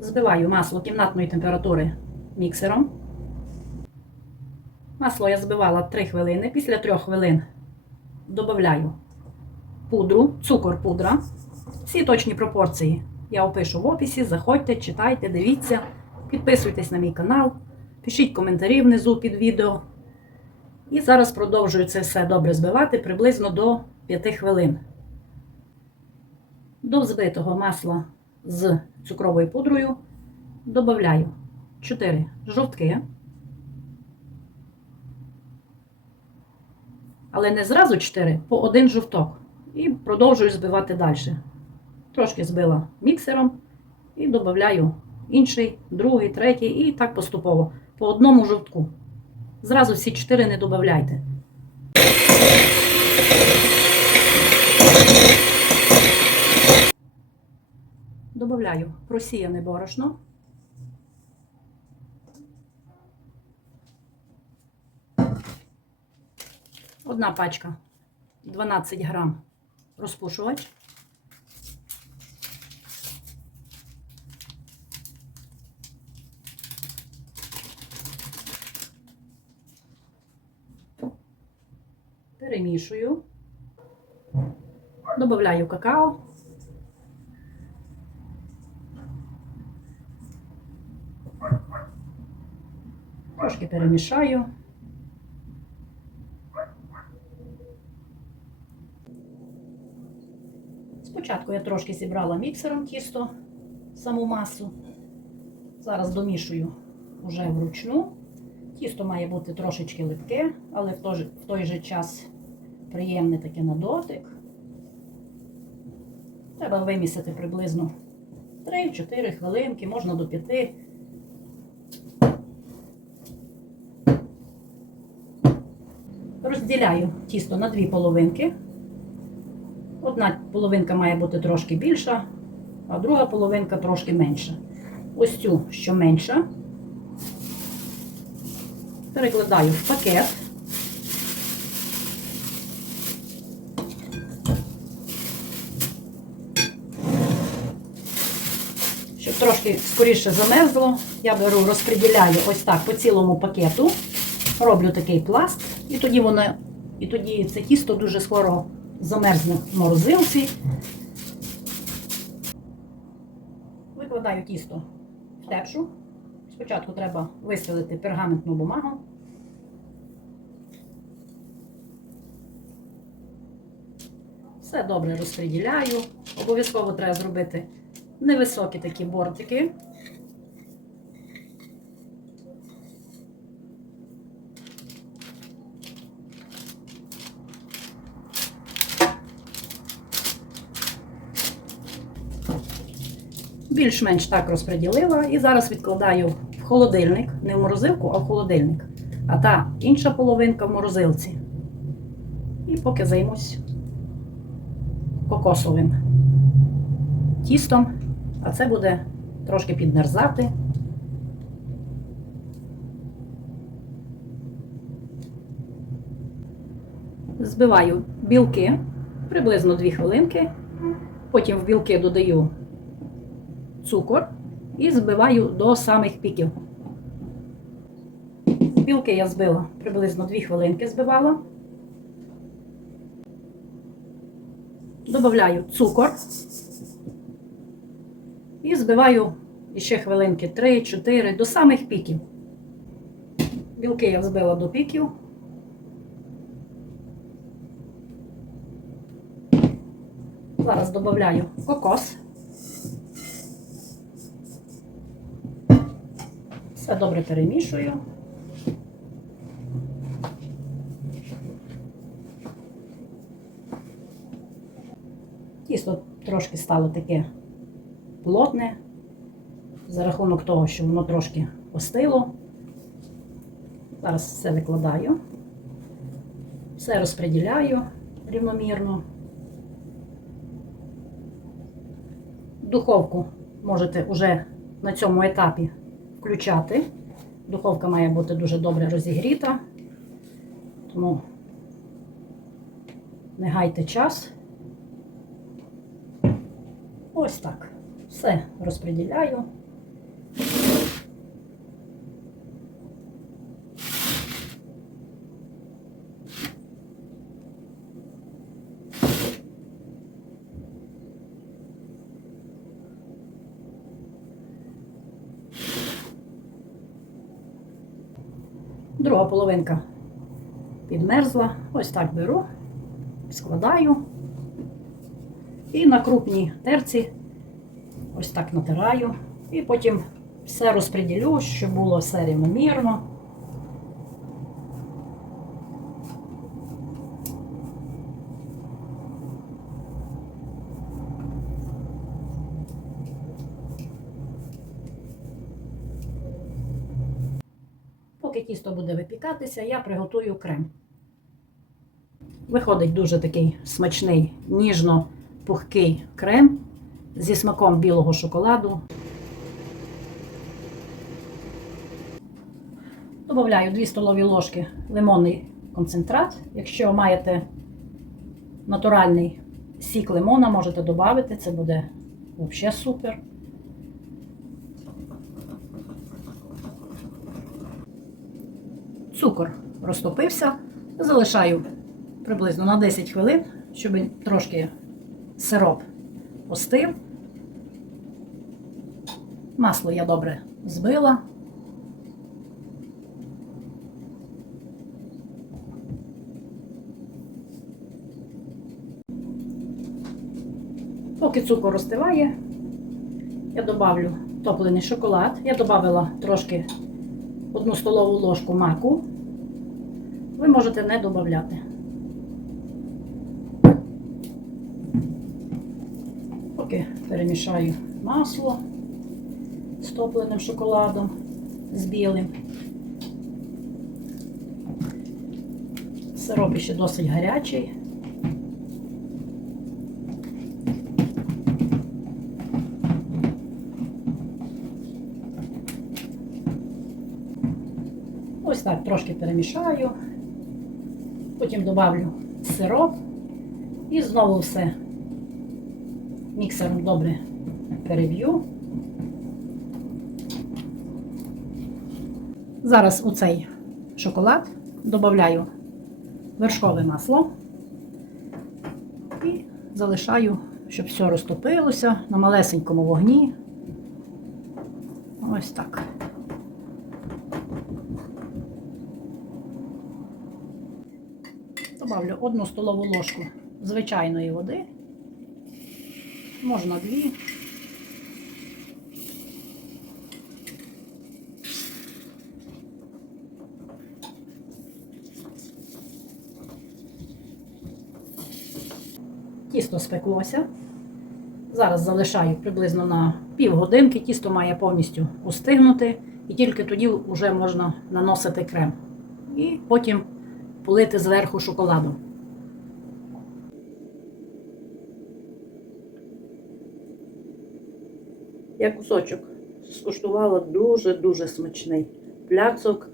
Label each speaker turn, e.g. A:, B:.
A: Збиваю масло кімнатної температури міксером. Масло я збивала 3 хвилини. Після 3 хвилин додаю пудру, цукор пудра. Всі точні пропорції я опишу в описі. Заходьте, читайте, дивіться, підписуйтесь на мій канал, пишіть коментарі внизу під відео. І зараз продовжую це все добре збивати приблизно до 5 хвилин. До взбитого масла з цукровою пудрою додаю 4 жовтки. Але не зразу 4, по один жовток. І продовжую збивати далі. Трошки збила міксером і додаю інший, другий, третій, і так поступово. По одному жовтку. Зразу всі 4 не додавайте. Добавляю просіяне борошно. Одна пачка 12 грам розпушувач. Перемішую. Добавляю какао. Трошки перемішаю. Спочатку я трошки зібрала міксером тісто, саму масу. Зараз домішую вже вручну. Тісто має бути трошечки липке, але в той, же- в той же час приємне таке на дотик. Треба вимісити приблизно 3-4 хвилинки, можна до 5. Розділяю тісто на дві половинки. Одна половинка має бути трошки більша, а друга половинка трошки менша. Ось цю, що менша, перекладаю в пакет. Щоб трошки скоріше замерзло, я беру, розподіляю ось так по цілому пакету, роблю такий пласт, і тоді воно, і тоді це тісто дуже скоро замерзне в морозилці. Викладаю тісто в тепшу. Спочатку треба вистелити пергаментну бумагу. Все добре розподіляю. Обов'язково треба зробити невисокі такі бортики. Більш-менш так розподілила і зараз відкладаю в холодильник, не в морозилку, а в холодильник. А та інша половинка в морозилці. І поки займусь кокосовим тістом, а це буде трошки підмерзати. Збиваю білки приблизно 2 хвилинки. Потім в білки додаю цукор і збиваю до самих піків. Білки я збила приблизно 2 хвилинки збивала. Добавляю цукор і збиваю ще хвилинки 3-4 до самих піків. Білки я збила до піків. Зараз додаю кокос. Все добре перемішую. Тісто трошки стало таке плотне, за рахунок того, що воно трошки остило. Зараз все викладаю, все розподіляю рівномірно. Духовку можете вже на цьому етапі включати. Духовка має бути дуже добре розігріта, тому не гайте час. Ось так. Все розподіляю. Друга половинка підмерзла. Ось так беру, складаю. І на крупній терці ось так натираю. І потім все розподілю, щоб було все рівномірно. Поки тісто буде випікатися, я приготую крем. Виходить дуже такий смачний, ніжно-пухкий крем зі смаком білого шоколаду. Добавляю 2 столові ложки лимонний концентрат. Якщо маєте натуральний сік лимона, можете додати, це буде взагалі супер. Цукор розтопився, залишаю приблизно на 10 хвилин, щоб трошки сироп остив. Масло я добре збила. Поки цукор розстиває, я добавлю топлений шоколад. Я додавила трошки одну столову ложку маку. Ви можете не додати. Поки перемішаю масло з топленим шоколадом, з білим. Сироп ще досить гарячий. Так трошки перемішаю, потім добавлю сироп і знову все міксером добре переб'ю. Зараз у цей шоколад додаю вершкове масло і залишаю, щоб все розтопилося на малесенькому вогні. Ось так. Добавлю одну столову ложку звичайної води, можна дві. Тісто спеклося. Зараз залишаю приблизно на півгодинки. Тісто має повністю остигнути, і тільки тоді вже можна наносити крем. І потім полити зверху шоколадом.
B: Я кусочок скуштувала дуже-дуже смачний. Пляцок